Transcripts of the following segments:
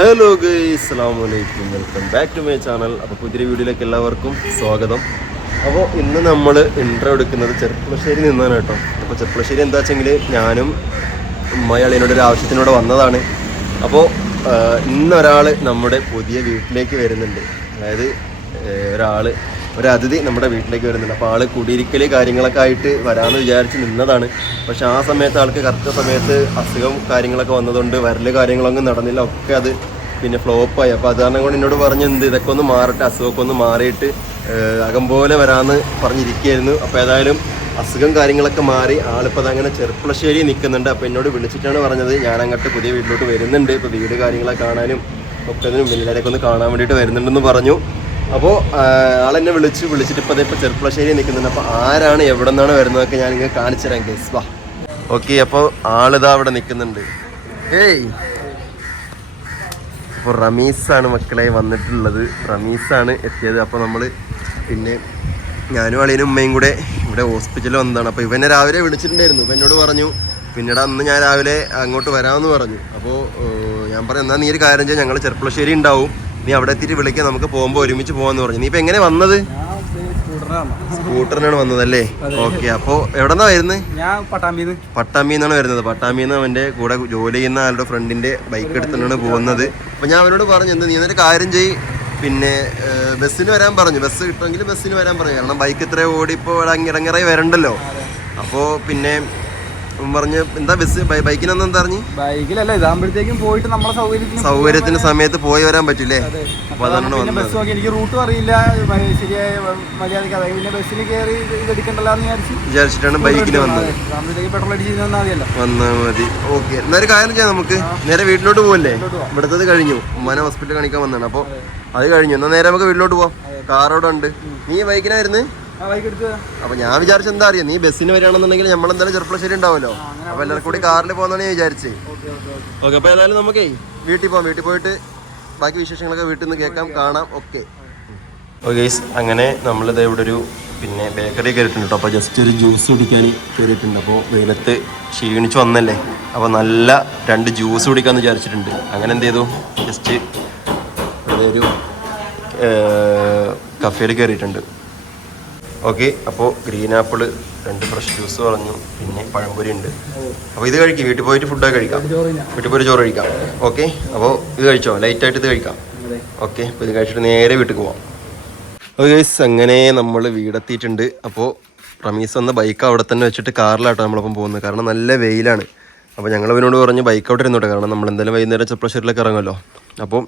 Hello guy വലൈക്കും welcome back to my channel അപ്പോൾ പുതിയ വീഡിയോയിലേക്ക് എല്ലാവർക്കും സ്വാഗതം. അപ്പോൾ ഇന്ന് നമ്മൾ ഇൻട്രോ എടുക്കുന്നത് ചെർപ്പളശ്ശേരി നിന്നാണ് കേട്ടോ. അപ്പോൾ ചെർപ്പളശ്ശേരി എന്താ വെച്ചെങ്കിൽ ഞാനും ഉമ്മയാളിനോട് ഒരു ആവശ്യത്തിനോട് വന്നതാണ്. അപ്പോൾ ഇന്നൊരാൾ നമ്മുടെ പുതിയ വീട്ടിലേക്ക് വരുന്നുണ്ട്. അതായത് ഒരാൾ ഒരു അതിഥി നമ്മുടെ വീട്ടിലേക്ക് വരുന്നുണ്ട്. അപ്പോൾ ആൾ കുടിയിരിക്കൽ കാര്യങ്ങളൊക്കെ ആയിട്ട് വരാമെന്ന് വിചാരിച്ച് നിന്നതാണ്. പക്ഷെ ആ സമയത്ത് ആൾക്ക് കറക്റ്റ് സമയത്ത് അസുഖം കാര്യങ്ങളൊക്കെ വന്നതുകൊണ്ട് വരൽ കാര്യങ്ങളൊന്നും നടന്നില്ല. ഒക്കെ അത് പിന്നെ ഫ്ലോപ്പായി അപ്പോൾ അത് കാരണം കൊണ്ട് എന്നോട് പറഞ്ഞു എന്ത് ഇതൊക്കെ ഒന്ന് മാറട്ടെ അസുഖമൊക്കെ ഒന്ന് മാറിയിട്ട് അകംപോലെ അകം പോലെ വരാമെന്ന് പറഞ്ഞിരിക്കുകയായിരുന്നു. അപ്പോൾ ഏതായാലും അസുഖം കാര്യങ്ങളൊക്കെ മാറി. ആളിപ്പോൾ അതങ്ങനെ ചെറുപ്പളശ്ശേരി നിൽക്കുന്നുണ്ട് അപ്പോൾ എന്നോട് വിളിച്ചിട്ടാണ് പറഞ്ഞത്. ഞാൻ അങ്ങോട്ട് പുതിയ വീട്ടിലോട്ട് വരുന്നുണ്ട്. ഇപ്പോൾ വീട് കാര്യങ്ങളൊക്കെ കാണാനും ഒക്കെ അതിനും ഒന്ന് കാണാൻ വേണ്ടിയിട്ട് വരുന്നുണ്ടെന്ന് പറഞ്ഞു. അപ്പോൾ ആളെന്നെ വിളിച്ചു വിളിച്ചിട്ട് ഇപ്പോൾ ഇപ്പോൾ ചെറുപ്പളശ്ശേരി നിൽക്കുന്നുണ്ട്. അപ്പോൾ ആരാണ് എവിടെ നിന്നാണ് വരുന്നതൊക്കെ ഞാൻ ഇങ്ങനെ കാണിച്ചു തരാം കേസ് വാ. ഓക്കെ അപ്പോൾ ആളിതാ അവിടെ നിൽക്കുന്നുണ്ട്. ഏയ് അപ്പോൾ റമീസാണ് മക്കളെ വന്നിട്ടുള്ളത്. റമീസാണ് എത്തിയത്. അപ്പോൾ നമ്മൾ പിന്നെ ഞാനും അളിയനും ഉമ്മയും കൂടെ ഇവിടെ ഹോസ്പിറ്റലിൽ വന്നതാണ്. അപ്പോൾ ഇവനെ രാവിലെ വിളിച്ചിട്ടുണ്ടായിരുന്നു. ഇപ്പം എന്നോട് പറഞ്ഞു പിന്നീട് അന്ന് ഞാൻ രാവിലെ അങ്ങോട്ട് വരാമെന്ന് പറഞ്ഞു. അപ്പോൾ ഞാൻ പറഞ്ഞു എന്നാൽ നീ ഒരു കാര്യം ചെയ്യാം. ഞങ്ങൾ ചെറുപ്പളശ്ശേരി ഉണ്ടാവും. നീ അവിടെ എത്തിയിട്ട് വിളിക്കാം നമുക്ക് പോകുമ്പോൾ ഒരുമിച്ച് പോവാന്ന് പറഞ്ഞു. നീ ഇപ്പൊ എങ്ങനെ വന്നത്? സ്കൂട്ടറിനാണ് വന്നതല്ലേ? ഓക്കെ അപ്പോ എവിടെ നിന്നാണ് വരുന്നത് ഞാൻ പട്ടാമ്പിന്ന്. പട്ടാമ്പിന്നാണ് വരുന്നത്. പട്ടാമ്പി അവന്റെ കൂടെ ജോലി ചെയ്യുന്ന ആളുടെ ഫ്രണ്ടിന്റെ ബൈക്ക് എടുത്തിട്ടാണ് പോകുന്നത്. അപ്പൊ ഞാൻ അവരോട് പറഞ്ഞു എന്ത് നീ എന്നൊരു കാര്യം ചെയ് പിന്നെ ബസ്സിന് വരാൻ പറഞ്ഞു. ബസ് കിട്ടുമെങ്കിൽ ബസ്സിന് വരാൻ പറഞ്ഞു. കാരണം ബൈക്ക് ഇത്ര ഓടി ഇപ്പോൾ ഇറങ്ങിറങ്ങി വരണ്ടല്ലോ. അപ്പോൾ പിന്നെ പറഞ്ഞ് എന്താ ബസ്? ബൈക്കിനൊന്നും എന്താ പറഞ്ഞു? ബൈക്കിലല്ല ഇതാകുമ്പോഴത്തേക്കും പോയിട്ട് നമ്മളെ സൗകര്യത്തിന് സൗകര്യത്തിന് സമയത്ത് പോയി വരാൻ പറ്റൂലേ. അപ്പൊ അതാണ് ബസ് നോക്കി എനിക്ക് റൂട്ടും അറിയില്ല. ശരിയായ മര്യാദയ്ക്ക് അതായത് പിന്നെ ബസ്സിൽ കയറി ഇത് എടുക്കണ്ടല്ലോ എന്ന് വിചാരിച്ച് വിചാരിച്ചിട്ടാണ് ബൈക്കിന് വന്നത്. പെട്രോൾ അടിച്ച് വന്നാൽ മതിയല്ലോ. വന്നാൽ മതി. ഓക്കെ. എന്നൊരു കാര്യം ചെയ്യാം നമുക്ക്. നേരെ വീട്ടിലോട്ട് പോകല്ലേ. ഇവിടുത്തത് കഴിഞ്ഞു. ഉമ്മാനെ ഹോസ്പിറ്റലിൽ കാണിക്കാൻ വന്നതാണ്. അപ്പോൾ അത്. കഴിഞ്ഞു. എന്നാൽ നേരെ നമുക്ക് വീട്ടിലോട്ട് പോവാം. അവിടെ ഉണ്ട്. നീ ബൈക്കിനായിരുന്നു അപ്പൊ ഞാൻ വിചാരിച്ച എന്താ അറിയാം? നീ ബസ്സിന് വരികയാണെന്നുണ്ടെങ്കിൽ നമ്മളെന്തായാലും ചെറുപ്പശ്ശേരി ഉണ്ടാവുമല്ലോ. അപ്പൊ എല്ലാവർക്കും കൂടി കാറിൽ പോകുന്നതാണ് ഞാൻ വിചാരിച്ചേ. Okay okay okay. ഓക്കെ അപ്പൊ ഏതായാലും നമുക്കേ വീട്ടിൽ പോവാം. വീട്ടിൽ പോയിട്ട് ബാക്കി വിശേഷങ്ങളൊക്കെ വീട്ടിൽ നിന്ന് കേൾക്കാം കാണാം. ഓക്കെ. ഓക്കെ. അങ്ങനെ നമ്മളിത് ഇവിടെ ഒരു പിന്നെ ബേക്കറി കയറിയിട്ടുണ്ട് കേട്ടോ. അപ്പോൾ ജസ്റ്റ് ഒരു ജ്യൂസ് കുടിക്കാൻ കയറിയിട്ടുണ്ട്. അപ്പോൾ വെയിലത്ത് ക്ഷീണിച്ച് വന്നല്ലേ? അപ്പോൾ നല്ല രണ്ട് ജ്യൂസ് കുടിക്കാമെന്ന് വിചാരിച്ചിട്ടുണ്ട്. അങ്ങനെ എന്ത് ചെയ്തു? ജസ്റ്റ് ഇവിടെ ഒരു കഫേയിൽ കയറിയിട്ടുണ്ട്. ഓക്കെ അപ്പോൾ ഗ്രീൻ ആപ്പിൾ രണ്ട് ഫ്രഷ് ജ്യൂസ് പറഞ്ഞു പിന്നെ പഴംപൊരി ഉണ്ട്. അപ്പോൾ ഇത് കഴിക്കും വീട്ടിൽ പോയിട്ട് ഫുഡൊക്കെ കഴിക്കാം. വീട്ടിൽ പോയിട്ട് ചോറ് കഴിക്കാം. ഓക്കെ അപ്പോൾ ഇത് കഴിച്ചോ? ലൈറ്റായിട്ട് ഇത് കഴിക്കാം. ഓക്കെ അപ്പോൾ ഇത് കഴിച്ചിട്ട് നേരെ വീട്ടിൽ പോവാം. ഓക്കെ ഗൈസ് അങ്ങനെ നമ്മൾ വീടെത്തിയിട്ടുണ്ട്. അപ്പോൾ റമീസ് വന്ന ബൈക്ക് അവിടെ തന്നെ വെച്ചിട്ട് കാറിലാട്ടോ നമ്മളപ്പം പോകുന്നത്. കാരണം നല്ല വെയിലാണ്. അപ്പോൾ ഞങ്ങൾ അവനോട് പറഞ്ഞ് ബൈക്ക് അവിടെ ഇരുന്നോട്ടെ. കാരണം നമ്മൾ എന്തായാലും വൈകുന്നേരം ചെപ്രശ്ശേരിലേക്ക് ഇറങ്ങുമല്ലോ. അപ്പോൾ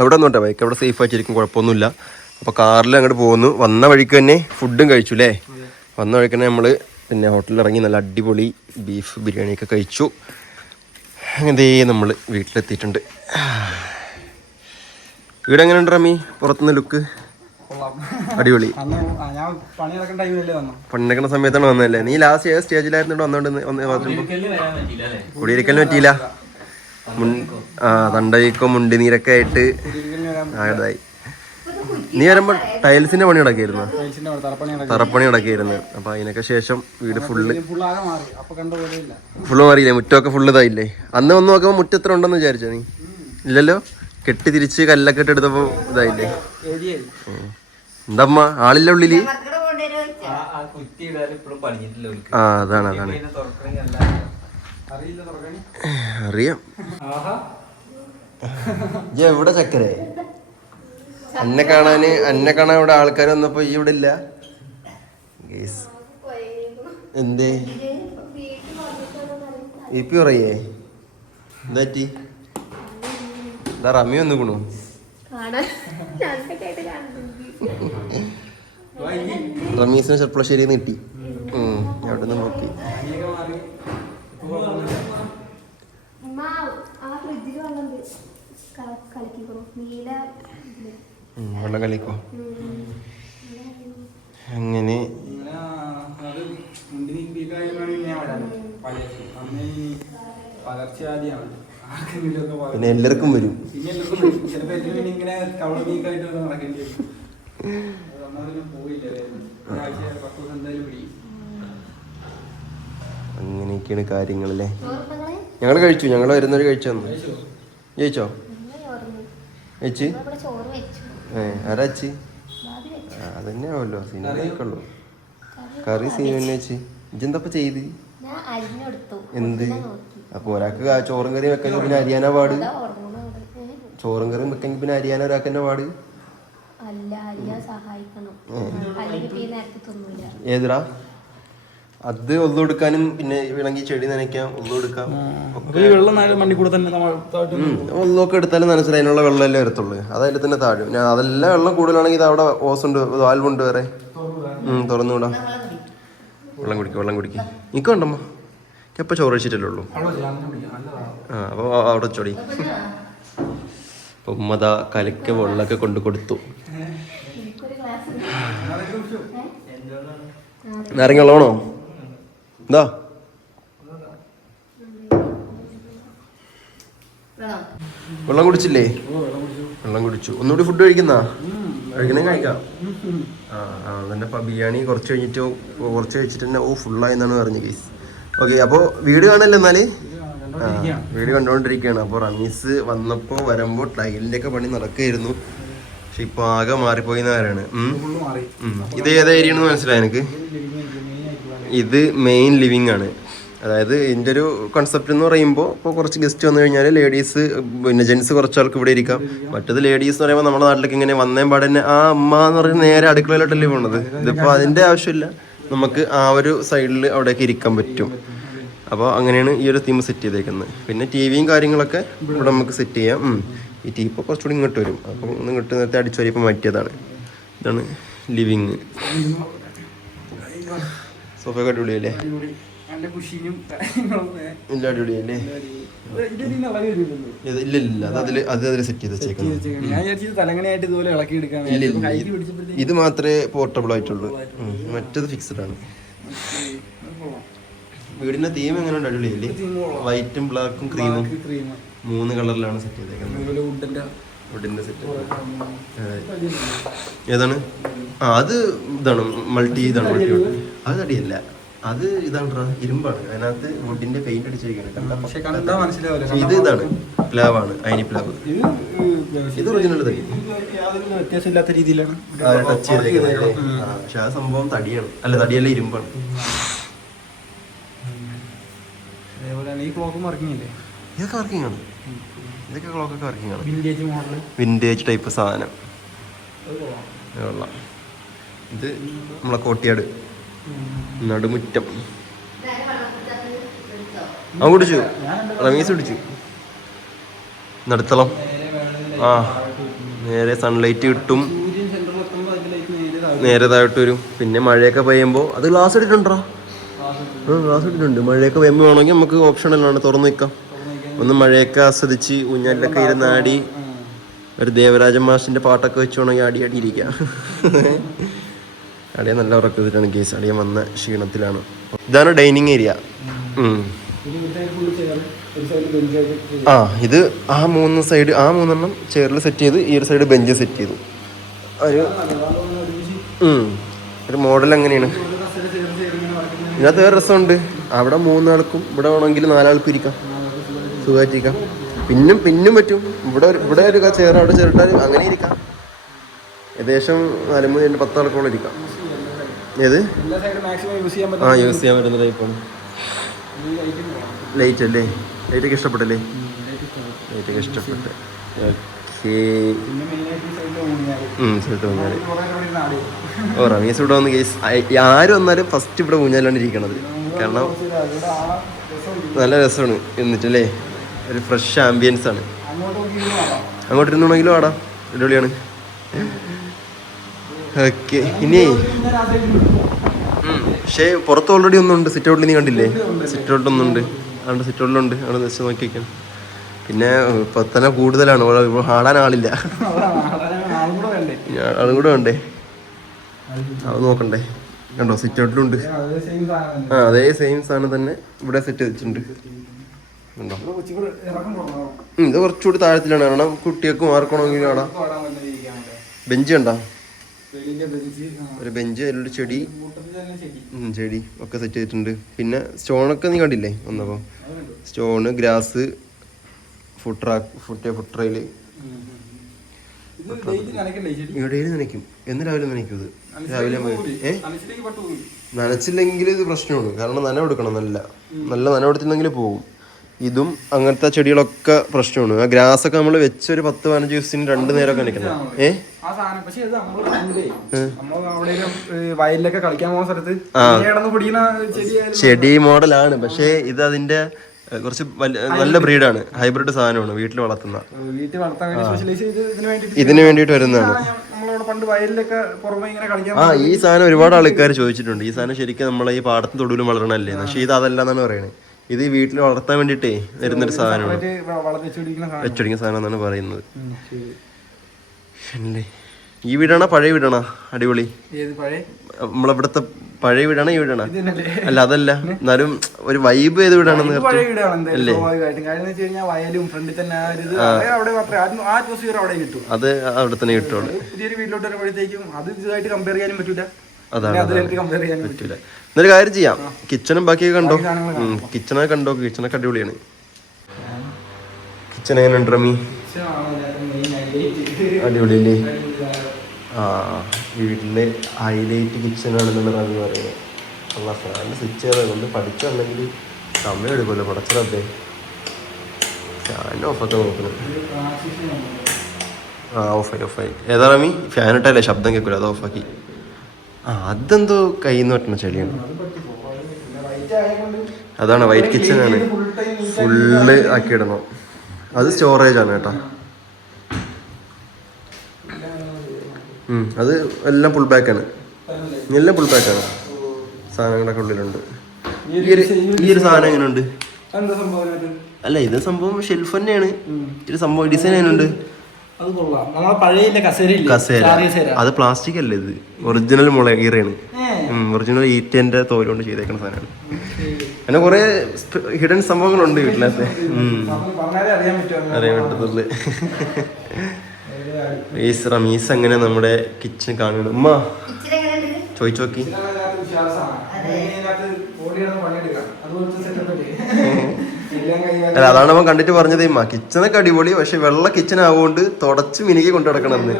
അവിടെ നിന്നോട്ടെ. ബൈക്ക് അവിടെ സേഫ് ആയിട്ടിരിക്കും കുഴപ്പമൊന്നുമില്ല. അപ്പോൾ കാറിൽ അങ്ങോട്ട് പോകുന്നു വന്ന വഴിക്ക് തന്നെ ഫുഡും കഴിച്ചു അല്ലേ വന്ന വഴിക്ക് തന്നെ നമ്മൾ പിന്നെ ഹോട്ടലിൽ ഇറങ്ങി നല്ല അടിപൊളി ബീഫ് ബിരിയാണിയൊക്കെ കഴിച്ചു. അങ്ങനെ നമ്മൾ വീട്ടിലെത്തിയിട്ടുണ്ട്. വീട് എങ്ങനെയുണ്ട് റമി? പുറത്തുനിന്ന് ലുക്ക്? അടിപൊളി. പണിയെടുക്കുന്ന സമയത്താണ് വന്നതല്ലേ? നീ ലാസ്റ്റ് ഏത് സ്റ്റേജിലായിരുന്നു വന്നോണ്ട് കുടിയിരിക്കലിന് പറ്റിയില്ല മുൻ- ആ തണ്ടയിക്കോ മുണ്ടിനീരൊക്കെ ആയിട്ട് ആയതായി. നീ വരുമ്പോ ടൈൽസിന്റെ പണി നടക്കായിരുന്നു തറപ്പണി നടക്കും തറപ്പണി അപ്പൊ അതിനൊക്കെ ശേഷം വീട് ഫുള്ള് ഫുള്ള് മാറിയില്ലേ? മുറ്റമൊക്കെ ഫുള്ള് ഇതായില്ലേ? അന്ന് വന്ന് നോക്കുമ്പോൾ മുറ്റത്ര ഉണ്ടെന്ന് വിചാരിച്ചോ നീ? ഇല്ലല്ലോ? കെട്ടി തിരിച്ച് കല്ലൊക്കെ ഇട്ട് എടുത്തപ്പോ ഇതായില്ലേ? എന്താ. എന്തമ്മ? ആളില്ല ഉള്ളിൽ? ആ അതാണ് അതാണ്. അറിയാം. എവിടെ ചക്കരെ? അന്നെ കാണാന് അന്നെ കാണാൻ ഇവിടെ ആൾക്കാർ വന്നപ്പോ ഈ ഇവിടെ ഇല്ല. എന്തേ? ഇപ്പി പറയേ. എന്താറ്റി എന്താ റമ്മി വന്നുക്കണു. റമീസിന് ചെറുപ്പളശ്ശേരി കിട്ടി. അവിടെ നിന്ന് നോക്കി. ആ ഫ്രിഡ്ജിൽ വെള്ളം കളിക്കുന്നു നീല വെള്ളം കളിക്കോ അങ്ങനെ. പിന്നെ എല്ലാവർക്കും വരും. അങ്ങനെയൊക്കെയാണ് കാര്യങ്ങളല്ലേ ഞങ്ങൾ കഴിച്ചു. ഞങ്ങൾ വരുന്നവർ കഴിച്ചു കഴിച്ചോ? ജയിച്ചോ? ഞങ്ങൾ വെച്ച് ഇവിടെ ഏ ആരാ അച്ചി? ബാബി വെച്ചു ആ, അതന്നെ ആവല്ലോ സീനുള്ളൂ കറി സീനു തന്നെ വെച്ച് ഇജെന്തപ്പ ചെയ്ത്? എന്ത്? അപ്പൊ ഒരാൾക്ക് ചോറും കറിയും വെക്കാൻ പിന്നെ അരിയാനാ പാട്? ചോറും കറിയും വെക്കാൻ പിന്നെ അരിയാന ഒരാൾക്ക് തന്നെ പാട്? അല്ല അത് ഒന്നു കൊടുക്കാനും പിന്നെ വേണമെങ്കിൽ ചെടി നനയ്ക്കാം ഒന്നു കൊടുക്കാം. ഈ വെള്ളം നാല് മണ്ണി കൂടെ തന്നെ ഒന്നൊക്കെ എടുത്താലും മനസ്സിലായി അതിനുള്ള വെള്ളമല്ലേ വരത്തുള്ളൂ. അതതിൽ തന്നെ താഴും. ഞാൻ അതെല്ലാം വെള്ളം കൂടുതലാണെങ്കിൽ ഇത് അവിടെ ഓസ് ഉണ്ട് വാൽവുണ്ട് വേറെ. ഉം, തുറന്നുവിടാം. വെള്ളം കുടിക്കും വെള്ളം കുടിക്കും. നിക്കോ ഉണ്ടമ്മ എപ്പോൾ ചോറ് കഴിച്ചിട്ടല്ലേ ഉള്ളൂ. ആ അപ്പോൾ അവിടെ ചോടി അപ്പം ഉമ്മത കലക്ക വെള്ളമൊക്കെ കൊണ്ടു കൊടുത്തു. എനിക്കൊരു ഗ്ലാസ് നാരങ്ങ വെള്ളമാണോ? എന്താ വെള്ളം കുടിച്ചില്ലേ? വെള്ളം കുടിച്ചു. ഒന്നുകൂടി ഫുഡ് കഴിക്കുന്ന? കഴിക്കാം. ആ ആ ഇപ്പം ബിരിയാണി കുറച്ച് കഴിഞ്ഞിട്ട് കുറച്ച് കഴിച്ചിട്ട് തന്നെ ഓ ഫുള്ളായി എന്നാണ് പറഞ്ഞ കേസ് ഓക്കെ അപ്പോ വീട് കാണല്ലേ എന്നാൽ? വീട് കണ്ടുകൊണ്ടിരിക്കുകയാണ് അപ്പോൾ റമീസ് വന്നപ്പോൾ വരുമ്പോൾ ടൈലിന്റെ ഒക്കെ പണി നടക്കുകയായിരുന്നു പക്ഷെ ഇപ്പോൾ ആകെ മാറിപ്പോയി ഇത് ഏത് ഏരിയ മനസ്സിലായി എനിക്ക് ഇത് മെയിൻ ലിവിങ് ആണ്. അതായത് ഇതിന്റെ ഒരു കൺസെപ്റ്റ് എന്ന് പറയുമ്പോൾ ഇപ്പോൾ കുറച്ച് ഗസ്റ്റ് വന്നു കഴിഞ്ഞാൽ ലേഡീസ് പിന്നെ ജെൻസ് കുറച്ച് ആൾക്ക് ഇവിടെ ഇരിക്കാം. മറ്റത് ലേഡീസ് എന്ന് പറയുമ്പോൾ നമ്മുടെ നാട്ടിലേക്ക് ഇങ്ങനെ വന്നേ പാടെ തന്നെ ആ അമ്മ എന്ന് പറയുന്നത് നേരെ അടുക്കളയിലോട്ടല്ലേ പോണത്. ഇതിപ്പോൾ അതിന്റെ ആവശ്യമില്ല. നമുക്ക് ആ ഒരു സൈഡിൽ അവിടേക്ക് ഇരിക്കാൻ പറ്റും. അപ്പോൾ അങ്ങനെയാണ് ഈ ഒരു തീം സെറ്റ് ചെയ്തേക്കുന്നത്. പിന്നെ ടി വിയും കാര്യങ്ങളൊക്കെ ഇവിടെ നമുക്ക് സെറ്റ് ചെയ്യാം. ഈ ടി ഇപ്പോൾ കുറച്ചുകൂടി ഇങ്ങോട്ട് വരും. ഒന്ന് ഇങ്ങോട്ട് നേരത്തെ അടിച്ചു വരിയപ്പോൾ മാറ്റിയതാണ്. ഇതാണ് ലിവിങ് സോഫയൊക്കെ അടിപൊളിയല്ലേ? ഇല്ല അടിപൊളിയല്ലേ? ഇല്ല ഇല്ല അത് അതിൽ അത് അതിൽ സെറ്റ് ചെയ്ത് വെച്ചേക്കുന്നത് ഇത് മാത്രമേ പോർട്ടബിൾ ആയിട്ടുള്ളൂ. മറ്റേത് ഫിക്സഡ് ആണ്. വീടിന്റെ തീം എങ്ങനെ ഉണ്ട് അടിപൊളിയല്ലേ. വൈറ്റും ബ്ലാക്കും ക്രീമും മൂന്ന് കളറിലാണ് സെറ്റ് ചെയ്തേക്കുന്നത്. വുഡിന്റെ സെറ്റ് ഏതാണ്? ആ അത് ഇതാണ് മൾട്ടി ഇതാണ് മൾട്ടി അത് തടിയല്ല. അത് ഇതാണ് ഇരുമ്പാണ്. അതിനകത്ത് വുഡിന്റെ പെയിന്റ് അടിച്ചിരിക്കുകയാണ്. പക്ഷെ കണ്ടാ മനസ്സിലാവില്ല. ഇത് ഇതാണ് പ്ലാവ് ആണ് അയിനി പ്ലാവ്. ഇത് ഒറിജിനൽ തടി. വ്യത്യാസമില്ലാത്ത രീതിയിലാണ്. ടച്ച് ചെയ്തേക്കുന്നത് പക്ഷെ ആ സംഭവം തടിയാണ്. അല്ല തടിയല്ല ഇരുമ്പാണ്. ഈ ക്ലോക്കും വർക്കിംഗ് ഇല്ലേ? ഇതൊക്കെ വർക്കിംഗ് ആണ്. ഇതൊക്കെ ക്ലോക്കൊക്കെ വർക്കിംഗ് ആണ്. വിന്റേജ് മോഡൽ വിന്റേജ് ടൈപ്പ് സാധനം. കൊള്ളാം. ഇത് നമ്മളെ കോട്ടിയാട്. നടുമുറ്റം. അവൻ കുടിച്ചു. റമീസ് കുടിച്ചു. നടുത്തളം. ആ നേരെ സൺലൈറ്റ് കിട്ടും നേരെ താഴെ നേരെ താഴോട്ട് വരും. പിന്നെ മഴയൊക്കെ പെയ്യുമ്പോൾ അത് ഗ്ലാസ് ഇട്ടിട്ടുണ്ടോ? ഗ്ലാസ് ഇട്ടിട്ടുണ്ട്. മഴയൊക്കെ പെയ്യുമ്പോൾ വേണമെങ്കിൽ നമുക്ക് ഓപ്ഷണലാണ് തുറന്നു നിൽക്കാം ഒന്ന് മഴയൊക്കെ ആസ്വദിച്ച് ഊഞ്ഞാലിലൊക്കെ ഇരുന്നാടി ഒരു ദേവരാജൻ മാഷിന്റെ പാട്ടൊക്കെ വെച്ചോണെങ്കിൽ ആടി ആടി ഇരിക്കാം. അടിയ നല്ല ഉറക്കത്തിലാണ് കേസ് അടിയ വന്ന ക്ഷീണത്തിലാണ്. ഇതാണ് ഡൈനിങ് ഏരിയ ആ ഇത് ആ മൂന്ന് സൈഡ് ആ മൂന്നെണ്ണം ചെയറിൽ സെറ്റ് ചെയ്ത് ഈ ഒരു സൈഡ് ബെഞ്ച് സെറ്റ് ചെയ്തു. ഒരു. ഒരു മോഡൽ അങ്ങനെയാണ്. ഇതിനകത്ത് വേറെ രസമുണ്ട്. അവിടെ മൂന്നാൾക്കും ഇവിടെ വേണമെങ്കിൽ നാലാൾക്കും ഇരിക്കാം. സുഖമായിട്ടിരിക്കാം. പിന്നും പിന്നും പറ്റും. ഇവിടെ ഇവിടെ ഒരു ചെയർ അവിടെ ചെറുട്ടാൽ അങ്ങനെ ഇരിക്കാം. ഏകദേശം നാലുമൂന്ന് പത്താൾക്കോളം ഇരിക്കാം. ഏത്? ആ യൂസ് ചെയ്യാൻ പറ്റുന്ന ടൈപ്പാണ് ലൈറ്റ് അല്ലേ? ലൈറ്റൊക്കെ ഇഷ്ടപ്പെട്ടല്ലേ? ലൈറ്റൊക്കെ ഇഷ്ടപ്പെട്ട്. ഓക്കേ ഓ റമീസ് ഇവിടെ വന്ന് കേസ് ആര് വന്നാലും ഫസ്റ്റ് ഇവിടെ ഊഞ്ഞാലാണ് ഇരിക്കണത്. കാരണം നല്ല രസമാണ് എന്നിട്ടല്ലേ? ഒരു ഫ്രഷ് ആംബിയൻസ് ആണ്. അങ്ങോട്ട് ഇരുന്നുണ്ടെങ്കിലും ആടാ അടിപൊളിയാണ് ഓക്കെ ഇനി. പക്ഷേ പുറത്ത് ഓൾറെഡി ഒന്നുണ്ട്. സിറ്റ് ഔട്ടിൽ നീ കണ്ടില്ലേ? സിറ്റ് ഔട്ട് ഒന്നുണ്ട്. അതുകൊണ്ട് സിറ്റ് ഔട്ടിലുണ്ട് അവിടെ വെച്ച് നോക്കി പിന്നെ ഇപ്പൊ തന്നെ കൂടുതലാണ്. ഇപ്പൊ ഹാടാൻ ആടാൻ ആളില്ല. ആളും കൂടെ വേണ്ടേ? അത് നോക്കണ്ടേ. കണ്ടോ സിറ്റ് ഔട്ടിലുണ്ട് ആ അതേ സെയിം സാധനം തന്നെ ഇവിടെ സെറ്റ് വെച്ചിട്ടുണ്ട്. കണ്ടോ? ഇവിടെ കൊച്ചിയും കൂടെ ഇറക്കം തുടങ്ങണം ഉം, ഇത് കുറച്ചുകൂടി താഴത്തിലാണ്. കാരണം കുട്ടികൾക്ക് മാർക്കണമെങ്കിൽ ആടാം. ബെഞ്ച് കണ്ടോ? ഒരു ബെഞ്ച് അതിലൊരു ചെടി. ചെടി. ഒക്കെ സെറ്റ് ചെയ്തിട്ടുണ്ട്. പിന്നെ സ്റ്റോണൊക്കെ നീ കണ്ടില്ലേ വന്നപ്പോൾ stone grass foot track foot foot trail daily നനയ്ക്കും. എന്ന് രാവിലെ നനയ്ക്കും ഇത്. രാവിലെ നനച്ചില്ലെങ്കിൽ ഇത് പ്രശ്നമാണ്. കാരണം നനവ് കൊടുക്കണം നല്ല. നല്ല എടുത്തില്ലെങ്കിൽ പോകും ഇതും അങ്ങനത്തെ ചെടികളൊക്കെ പ്രശ്നമാണ്. ആ ഗ്രാസ് ഒക്കെ നമ്മൾ വെച്ച് ഒരു പത്ത് പതിനഞ്ച് ദിവസത്തിന് രണ്ട് നേരമൊക്കെ ഒക്കെ ഏ? വയലിലൊക്കെ കളിക്കാൻ പോകുന്ന സ്ഥലത്ത് ചെടി മോഡലാണ്. പക്ഷേ ഇത് അതിന്റെ കുറച്ച് നല്ല ബ്രീഡാണ്. ഹൈബ്രിഡ് സാധനമാണ് വീട്ടിൽ വളർത്തുന്ന ഇതിന് വേണ്ടിട്ട് വേണ്ടിയിട്ട് വരുന്നതാണ്. ആ ഈ സാധനം ഒരുപാട് ആൾക്കാർ ചോദിച്ചിട്ടുണ്ട്. ഈ സാധനം ശരിക്കും നമ്മളെ ഈ പാടത്തും തൊടുവിലും വളരണല്ലേ? പക്ഷേ ഇത് അതല്ല എന്നാണ് പറയുന്നത് ഇത് വീട്ടിൽ വളർത്താൻ വേണ്ടിട്ടേ വരുന്നൊരു സാധനമാണ്. വെച്ചൊടിക്കുന്ന സാധനം എന്നാണ് പറയുന്നത്. ഈ വീടാണോ പഴയ വീടാണോ? അടിപൊളി. നമ്മളിവിടുത്തെ പഴയ വീടാണോ ഈ വീടാണോ? അല്ല അതല്ല. എന്നാലും ഒരു വൈബ് ഏത് വീടാണെന്ന് അല്ലേ? അത് അവിടെ തന്നെ കിട്ടുള്ളൂ അതാണ്, പറ്റൂല. എന്നൊരു കാര്യം ചെയ്യാം. കിച്ചണും ബാക്കിയൊക്കെ കണ്ടോ? കിച്ചണൊക്കെ കണ്ടോ? കിച്ചണൊക്കെ അടിപൊളിയാണ്. കിച്ചൺ എങ്ങനെയുണ്ട് റമി? അടിപൊളിയല്ലേ? ആ ഈ വീട്ടിലെ ഹൈലൈറ്റ് കിച്ചണാണെന്നാണ് റമി പറയുന്നത്. അല്ല ഫാനിന്റെ സ്വിച്ച് ചെയ്തതുകൊണ്ട് പഠിച്ചുണ്ടെങ്കിൽ സമയം എടുക്കുമല്ലോ. പടച്ചറബേ ഫാൻ ഓഫൊക്കെ നോക്കുന്നു ആ ഓഫായി ഓഫായി ഏതാ റമി? ഫാൻ ഇട്ടല്ലേ? ശബ്ദം കേൾക്കില്ല അത് ഓഫാക്കി ആ അതെന്തോ കയ്യിൽ നിന്ന് പറ്റുന്ന ചെടിയാണ് അതാണ് വൈറ്റ് കിച്ചൺ ആണ്. ഫുള്ള് ആക്കി ഇടണം അത് സ്റ്റോറേജ് ആണ് കേട്ടോ. അത് എല്ലാം ഫുൾ ബാക്ക് ആണ്. എല്ലാം ഫുൾ ബാക്ക് ആണ്. സാധനങ്ങളൊക്കെ ഉള്ളിലുണ്ട്. ഈ ഒരു സാധനം എങ്ങനെയുണ്ട്? അല്ല ഇത് സംഭവം ഷെൽഫ് തന്നെയാണ്. ഒരു സംഭവം ഡിസൈൻ എങ്ങനെയുണ്ട് അത് കൊള്ളാം. നമ്മളെ പഴയ കസേരയില്ല? കസേര. അത് പ്ലാസ്റ്റിക് അല്ലേ ഇത്? ഒറിജിനൽ മുള ഈറയാണ് ഒറിജിനൽ ഈറ്റന്റെ തോലുകൊണ്ട് ചെയ്തേക്കുന്ന സാധനമാണ്. അങ്ങനെ കുറെ ഹിഡൻ സംഭവങ്ങളുണ്ട് വീട്ടിനകത്ത്. അറിയാൻ പറ്റത്തുള്ളു. ഈസ് റമീസ് അങ്ങനെ നമ്മുടെ കിച്ചൺ കാണുന്നു ഉമ്മ ചോയിച്ചോക്കി എങ്ങനെയുണ്ട് ചോദിച്ചു നോക്കി ഇതാണ് അതിനകത്ത് വിശ്വാസമാണ് അതിനകത്ത് ഓടി കിടന്ന് പണിയെടുക്കാം അതുപോലത്തെ സെറ്റപ്പ് അല്ലേ അതാണ് അവൻ കണ്ടിട്ട് പറഞ്ഞത്. ഇമ്മ കിച്ചണൊക്കെ അടിപൊളി പക്ഷെ വെള്ള കിച്ചൺ ആവുകൊണ്ട് തുടച്ച് മിനുക്കി കൊണ്ടു പോകും.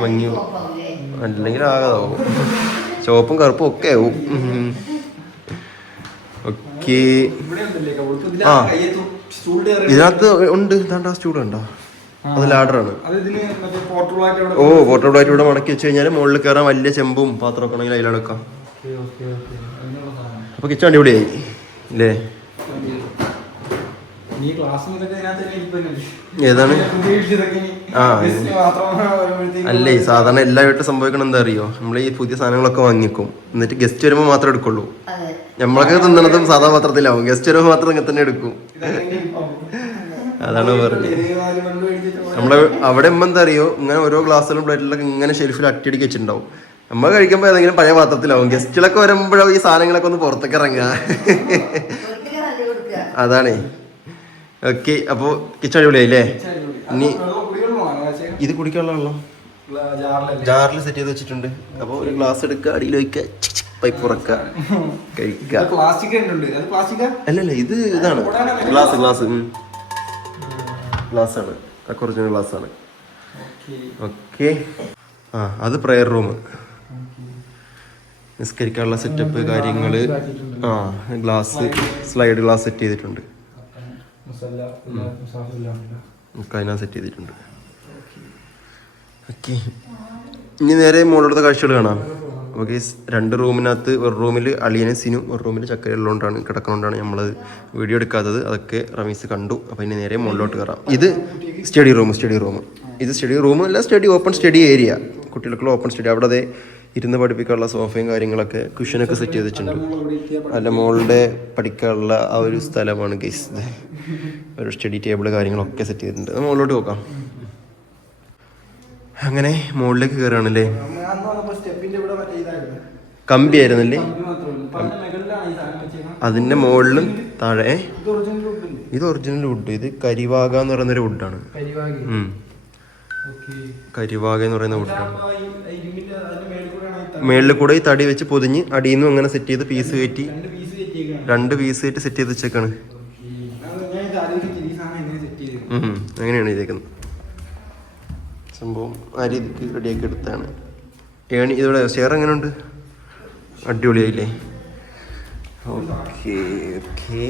മങ്ങി അല്ലെങ്കിൽ ആകാതാവും. ചുവപ്പും കറുപ്പും ഒക്കെ ആവും. ഓക്കെ. ആ. ഇതിനകത്ത് ഉണ്ട്. ഇതാണ്ടാ സ്റ്റൂഡ് ഉണ്ടോ അത് ലാഡറാണ് അത് പോർട്ടബിൾ ആയിട്ട് ഓ ഇവിടെ മടക്കി വെച്ച് കഴിഞ്ഞാൽ മുകളിൽ കയറാൻ വലിയ ചെമ്പും പാത്രമൊക്കെ ഉണ്ടെങ്കിൽ അതിലെടുക്കാം ഓക്കേ, ഓക്കേ, ഓക്കേ. അതിനുള്ള സാധനം. അപ്പൊ കിച്ചൺ അടിപൊളിയായി ഇല്ലേ ഇരിപ്പുണ്ടല്ലേ? ഏതാണ്? അല്ലേ സാധാരണ എല്ലാ സംഭവിക്കണം എന്താ അറിയോ? നമ്മൾ ഈ പുതിയ സാധനങ്ങളൊക്കെ വാങ്ങിക്കും. എന്നിട്ട് ഗസ്റ്റ് വരുമ്പോൾ മാത്രം എടുക്കുള്ളൂ. നമ്മളൊക്കെ തിന്നണതും സാധാ പാത്രത്തിലാവും. ഗസ്റ്റ് വരുമ്പോൾ മാത്രം ഇങ്ങനെ തന്നെ എടുക്കും. അതാണ് പറഞ്ഞത് നമ്മളെ അവിടെ ഉമ്മ എന്താ അറിയോ? ഇങ്ങനെ ഓരോ ഗ്ലാസ്സിലും പ്ലേറ്റിലൊക്കെ ഇങ്ങനെ ഷെൽഫിൽ അട്ടിയടിക്ക് വെച്ചിട്ടുണ്ടാവും. നമ്മൾ കഴിക്കുമ്പോൾ ഏതെങ്കിലും പഴയ പാത്രത്തിലാവും. ഗസ്റ്റുകളൊക്കെ വരുമ്പോഴോ ഈ സാധനങ്ങളൊക്കെ ഒന്ന് പുറത്തേക്ക് ഇറങ്ങുക. അതാണ്. ഓക്കെ അപ്പോൾ കിച്ചൺ അടിപൊളിയായില്ലേ? ഇനി ഇത് കുടിക്കാനുള്ള വെള്ളം? ജാറിൽ സെറ്റ് ചെയ്ത് വെച്ചിട്ടുണ്ട്. അപ്പോൾ ഒരു ഗ്ലാസ് എടുക്കുക അടിയിൽ വയ്ക്കുക പൈപ്പ് ഉറക്കുക കഴിക്കുക. അല്ലല്ല ഇത് ഇതാണ്. ഗ്ലാസ് ഗ്ലാസ് ഗ്ലാസ് ആണ്. ഒറിജിനൽ ഗ്ലാസ് ആണ്. ഓക്കെ ആ അത് പ്രയർ റൂം നിസ്കരിക്കാനുള്ള സെറ്റപ്പ് കാര്യങ്ങൾ ആ ഗ്ലാസ് സ്ലൈഡ് ഗ്ലാസ് സെറ്റ് ചെയ്തിട്ടുണ്ട്. അതിനകത്ത് സെറ്റ് ചെയ്തിട്ടുണ്ട്. ഓക്കെ. ഇനി നേരെ മോളടുത്ത കാഴ്ചകൾ കാണാം. ഓക്കെ രണ്ട് റൂമിനകത്ത് ഒരു റൂമിൽ അളിയനും സിനും ഒരു റൂമിൽ ചക്കര ഉള്ളതുകൊണ്ടാണ് കിടക്കുന്നതുകൊണ്ടാണ് നമ്മൾ വീഡിയോ എടുക്കാത്തത്. അതൊക്കെ റമീസ് കണ്ടു. അപ്പോൾ ഇനി നേരെ മുകളിലോട്ട് കയറാം. ഇത് സ്റ്റഡി റൂം സ്റ്റഡി റൂം ഇത് സ്റ്റഡി റൂം അല്ല സ്റ്റഡി ഓപ്പൺ സ്റ്റഡി ഏരിയ കുട്ടികൾക്കുള്ള ഓപ്പൺ സ്റ്റഡി അവിടെ അതെ ഇരുന്ന് പഠിപ്പിക്കാനുള്ള സോഫയും കാര്യങ്ങളൊക്കെ കുഷനൊക്കെ സെറ്റ് ചെയ്ത് വെച്ചിട്ടുണ്ട് അല്ല മോളുടെ പഠിക്കാനുള്ള ആ ഒരു സ്ഥലമാണ് ഗൈസ് ഇത്. ഒരു സ്റ്റഡി ടേബിൾ കാര്യങ്ങളൊക്കെ സെറ്റ് ചെയ്തിട്ടുണ്ട്. മുകളിലോട്ട് നോക്കാം അങ്ങനെ മുകളിലേക്ക് കയറുകയാണല്ലേ അന്ന് വന്നപ്പോ സ്റ്റെപ്പിന്റെ ഇവിടെ മറ്റേ ഇതായിരുന്നു കമ്പി ആയിരുന്നല്ലേ ഇത് മാത്രമേ ഉള്ളൂ. ഇപ്പൊ അതിന്റെ മുകളിലും താഴെ ഇത് ഒറിജിനൽ വുഡ് ഇത് കരിവാക എന്ന് പറയുന്ന ഒരു വുഡാണ്. കരിവാക എന്ന് പറയുന്ന വുഡാണ് ഇതാകുമ്പോ ഈ ഇരുമ്പിന്റെ അതിന്റെ മേളിൽ കൂടെ ഈ തടി വെച്ച് പൊതിഞ്ഞ് അടിയിൽ നിന്നും അങ്ങനെ സെറ്റ് ചെയ്ത് പീസ് കയറ്റി. രണ്ട്. പീസ് കയറ്റി സെറ്റ് ചെയ്ത് വെച്ചേക്കാണ്. അങ്ങനെയാണ് ചെയ്തേക്കുന്നത്. സംഭവം ആ രീതിക്ക് റെഡിയാക്കി എടുത്താണ് ഏണി ഇതോടെ ഷെയർ എങ്ങനെ ഉണ്ട് അടിപൊളിയായില്ലേ ഓക്കെ ഓക്കെ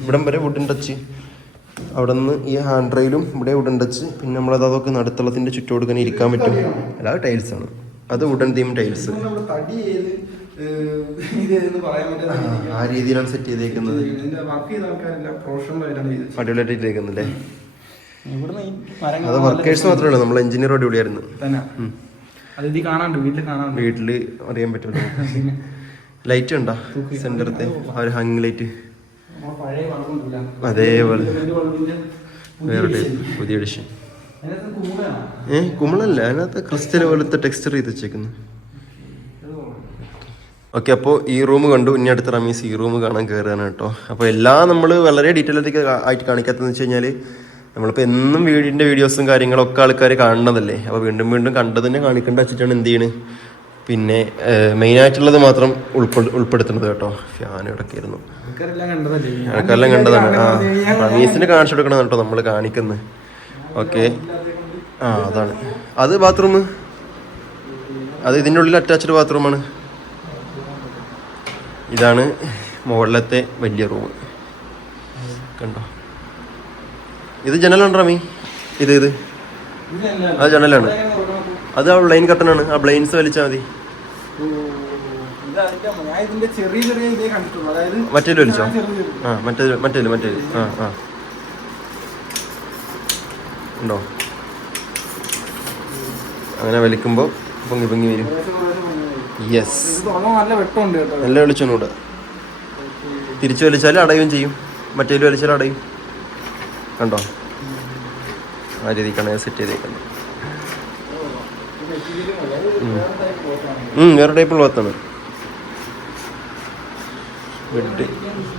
ഇവിടം വരെ ഫുഡിന്റെ ടച്ച് അവിടെ നിന്ന് ഈ ഹാൻഡ് റെയിലും ഇവിടെ ഉടൻ ടച്ച് പിന്നെ നമ്മളത് അതൊക്കെ നടുത്തളത്തിന്റെ ചുറ്റോടുക്കാൻ ഇരിക്കാൻ പറ്റും. അല്ല ടൈൽസ് ആണ്. അത് ഉടൻ തീം ടൈൽസ് ആ രീതിയിലാണ് സെറ്റ് ചെയ്തേക്കുന്നത്. അടിപൊളിയായിട്ട് അത് വർക്കേഴ്സ് മാത്രമേ ഉള്ളൂ. നമ്മൾ എഞ്ചിനീയർ അടിപൊളിയായിരുന്നു. വീട്ടിൽ അത് ഇത് കാണാണ്ട് വീട്ടിൽ കാണാണ്ട് വീട്ടിൽ അറിയാൻ പറ്റുമല്ലോ. ലൈറ്റ് ഉണ്ടോ? സെന്ററത്തെ ആ ഒരു ഹാങ്ങിങ് ലൈറ്റ് അതേപോലെ വേറെ പുതിയ കൂടാണ് ഏ കുമ്മളല്ല അതിനകത്ത് ക്രിസ്റ്റൽ പോലത്തെ ടെക്സ്ചർ ചെയ്ത് വെച്ചേക്കുന്നു. ഓക്കെ അപ്പോൾ ഈ റൂം കണ്ടു. ഇനി അടുത്ത റമീസ് ഈ റൂം കാണാൻ കയറുകയാണ് കേട്ടോ. അപ്പോൾ എല്ലാം നമ്മൾ വളരെ ഡീറ്റെയിൽ ആയിട്ട് ആയിട്ട് കാണിക്കാത്തതെന്ന് വെച്ച് കഴിഞ്ഞാൽ നമ്മളിപ്പോൾ എന്നും വീടിന്റെ വീഡിയോസും കാര്യങ്ങളൊക്കെ ആൾക്കാർ കാണുന്നതല്ലേ? അപ്പോൾ വീണ്ടും വീണ്ടും കണ്ടതന്നെ കാണിക്കേണ്ട വെച്ചിട്ടാണ് എന്ത് ചെയ്യണ്? പിന്നെ മെയിനായിട്ടുള്ളത് മാത്രം ഉൾപ്പെടു ഉൾപ്പെടുത്തുന്നത് കേട്ടോ. ഫാൻ ഇടക്കായിരുന്നു ആൾക്കാരെല്ലാം കണ്ടതാണ്. ആ റമീസിന് കാണിച്ചു കൊടുക്കണം കേട്ടോ നമ്മൾ കാണിക്കുന്നത് ഓക്കെ. ആ അതാണ്. അത് ബാത്റൂം അത് ഇതിന്റെ ഉള്ളിൽ അറ്റാച്ച്ഡ് ബാത്റൂമാണ് ഇതാണ് മുകളിലത്തെ വലിയ റൂം കണ്ടോ? ഇത് ജനലാണ് റമി? ഇത് ഇത്? അത് ജനലാണ്. അത് ആ ലൈൻ കട്ടനാണ് ആ ബ്ലൈൻസ് വലിച്ചാൽ മതി. മറ്റേ വലിച്ചോ? ആ മറ്റേ മറ്റേ മറ്റേ ആ ആ. ഉണ്ടോ? അങ്ങനെ വലിക്കുമ്പോൾ പൊങ്ങി പൊങ്ങി വരും. യെസ് നല്ല വെളിച്ചൊന്നുകൂടെ തിരിച്ചു വലിച്ചാൽ അടയും ചെയ്യും. മറ്റേലും വലിച്ചാൽ അടയും. കണ്ടോ? ആ രീതിക്കാണ് സെറ്റ് ചെയ്തേക്കുന്നത്. വേറെ ടൈപ്പ് ക്ലോത്താണ്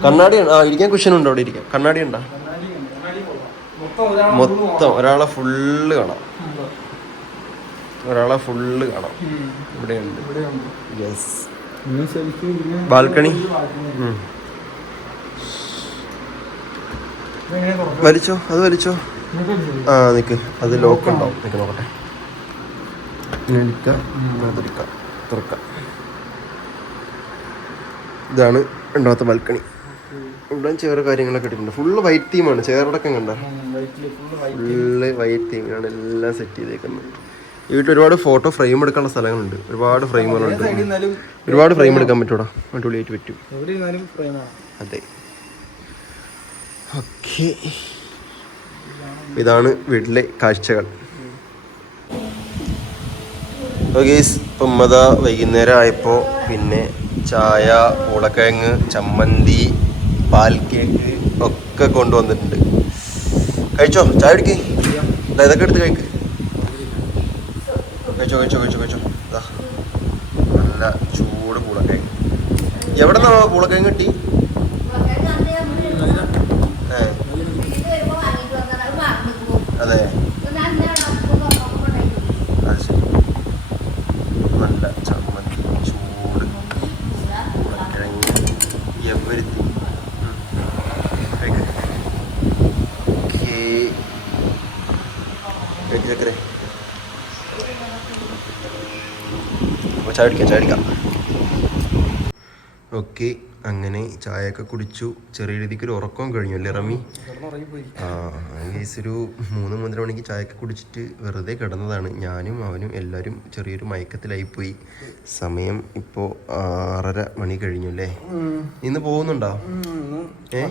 കണ്ണാടി ആ ഇരിക്കാൻ കുഷൻ ഉണ്ടോ അവിടെ ഇരിക്കാം കണ്ണാടി ഉണ്ടോ? മൊത്തം ഒരാളെ ഫുള്ള് കാണാം. ഒരാളെ ഫുള്ള് കാണാം. ഇവിടെയുണ്ട് യെസ് ബാൽക്കണി വലിച്ചോ? അത് വലിച്ചോ? ആ നിക്ക്. അത് ലോക്ക് ഉണ്ടാവും. നിക്ക് നോക്കട്ടെ. തുറക്കാം. ഇതാണ് രണ്ടാമത്തെ ബാൽക്കണി. ഇവിടെ ചെറിയ കാര്യങ്ങളൊക്കെ ഇട്ടിട്ടുണ്ട്. ഫുള്ള് വൈറ്റ് തീമാണ് ചെയറടക്കം കണ്ട. ഫുള്ള് വൈറ്റ് തീമിനാണ് എല്ലാം സെറ്റ് ചെയ്തേക്കുന്നത്. ഈ വീട്ടിൽ ഒരുപാട് ഫോട്ടോ ഫ്രെയിം എടുക്കാനുള്ള സ്ഥലങ്ങളുണ്ട്. ഒരുപാട് ഫ്രെയിമുകളുണ്ട് ഒരുപാട് ഫ്രെയിം എടുക്കാൻ പറ്റൂടാ. അടിപൊളിയായിട്ട് പറ്റും. അതെ. ഓക്കെ ഇതാണ് വീട്ടിലെ കാഴ്ചകൾ. ഓക്കേസ് ഇപ്പം ഉമ്മത വൈകുന്നേരം ആയപ്പോൾ പിന്നെ ചായ ഉളക്കിഴങ്ങ് ചമ്മന്തി പാൽ കേക്ക് ഒക്കെ കൊണ്ടുവന്നിട്ടുണ്ട്. കഴിച്ചോ? ചായ കുടിക്ക്. ഇതൊക്കെ എടുത്ത് കഴിക്ക്. കഴിച്ചോ കഴിച്ചോ കഴിച്ചോ കഴിച്ചോ. നല്ല ചൂട് പൂളക്കിഴങ്ങ്. എവിടെ നിന്നാ പൂളക്കിഴങ്ങ് കിട്ടി അത് ശരി നല്ല ചമ്മന്തി ചൂട് ഉരുളക്കിഴങ്ങ് എവരിത്തിങ് ചക്കരെ അപ്പോൾ ചായ കുടിക്കാം ചായ കുടിക്കാം. ഓക്കെ അങ്ങനെ ചായയൊക്കെ കുടിച്ചു. ചെറിയ രീതിക്ക് ഒരു ഉറക്കം കഴിഞ്ഞു അല്ലേ റമി? ആ ഒരു മൂന്ന് മൂന്നര മണിക്ക് ചായയൊക്കെ കുടിച്ചിട്ട് വെറുതെ കിടന്നതാണ്. ഞാനും അവനും എല്ലാവരും ചെറിയൊരു മയക്കത്തിലായിപ്പോയി. സമയം ഇപ്പോൾ ആറര മണി കഴിഞ്ഞു അല്ലേ. ഇന്ന് പോകുന്നുണ്ടോ? ഏ?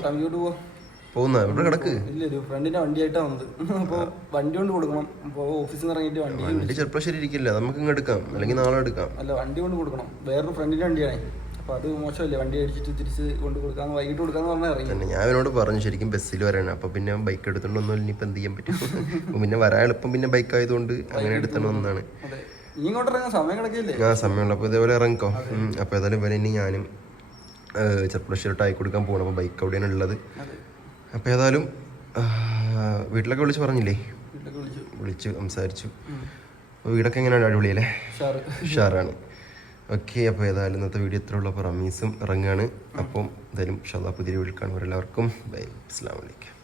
പട്ടാമ്പിയോട്ട് പോകുന്ന ഇവിടെ കിടക്ക്? ഇല്ല ഒരു ഫ്രണ്ടിന്റെ വണ്ടിയായിട്ടാ വന്നത്. അപ്പൊ വണ്ടി കൊണ്ട് കൊടുക്കണം. അപ്പൊ ഓഫീസിൽ നിന്ന് ഇറങ്ങിയിട്ട് വണ്ടി വണ്ടി ചെറുപ്പശ്ശേരി ഇരിക്കില്ല. നമുക്ക് ഇങ്ങ് എടുക്കാം. അല്ലെങ്കിൽ നാളെ എടുക്കാം. അല്ല വണ്ടി കൊണ്ട് കൊടുക്കണം. വേറൊരു ഫ്രണ്ടിന്റെ വണ്ടിയാണ്. അപ്പോൾ അത് മോശമല്ലേ? വണ്ടി അടിച്ചിട്ട് തിരിച്ച് കൊണ്ട് കൊടുക്കാന്ന് വൈകിട്ട് കൊടുക്കാന്ന് പറഞ്ഞാൽ ഇറങ്ങി ഞാൻ അവനോട് പറഞ്ഞു ശരിക്കും ബസ്സിൽ വരാണ് അപ്പോൾ പിന്നെ ബൈക്ക് എടുത്തോണ്ടൊന്നും ഇപ്പൊ എന്ത് ചെയ്യാൻ പറ്റും? അപ്പോൾ പിന്നെ വരാൻ എളുപ്പം പിന്നെ ബൈക്ക് ആയതുകൊണ്ട് അങ്ങനെ എടുത്തണമെന്നാണ് ആ നീ ഇങ്ങോട്ട് ഇറങ്ങാൻ സമയം കിടക്കില്ലേ? ആ സമയമുള്ളപ്പോൾ ഇതേപോലെ ഇറങ്ങിക്കോ. അപ്പൊ അപ്പോൾ ഏതായാലും ഇവനെ ഇനി ഞാനും ചെറുപ്പശ്ശേരിട്ട് ആയി കൊടുക്കാൻ പോകണം അപ്പോൾ ബൈക്ക് അവിടെയാണ് ഉള്ളത്. അപ്പോൾ ഏതായാലും വീട്ടിലൊക്കെ വിളിച്ച് പറഞ്ഞില്ലേ? വിളിച്ചു. സംസാരിച്ചു. അപ്പോൾ വീടൊക്കെ എങ്ങനെയാണ്? അടിപൊളിയല്ലേ? ഉഷാറ്. ഉഷാറാണ്. ഓക്കെ അപ്പോൾ ഏതായാലും ഇന്നത്തെ വീഡിയോ എത്ര ഉള്ളപ്പോൾ റമീസും ഇറങ്ങുകയാണ് അപ്പം എന്തായാലും ഷാ പുതിയ വീഡിയോ കാണുമ്പോൾ എല്ലാവർക്കും ബൈ. അസ്സാം വലൈക്കും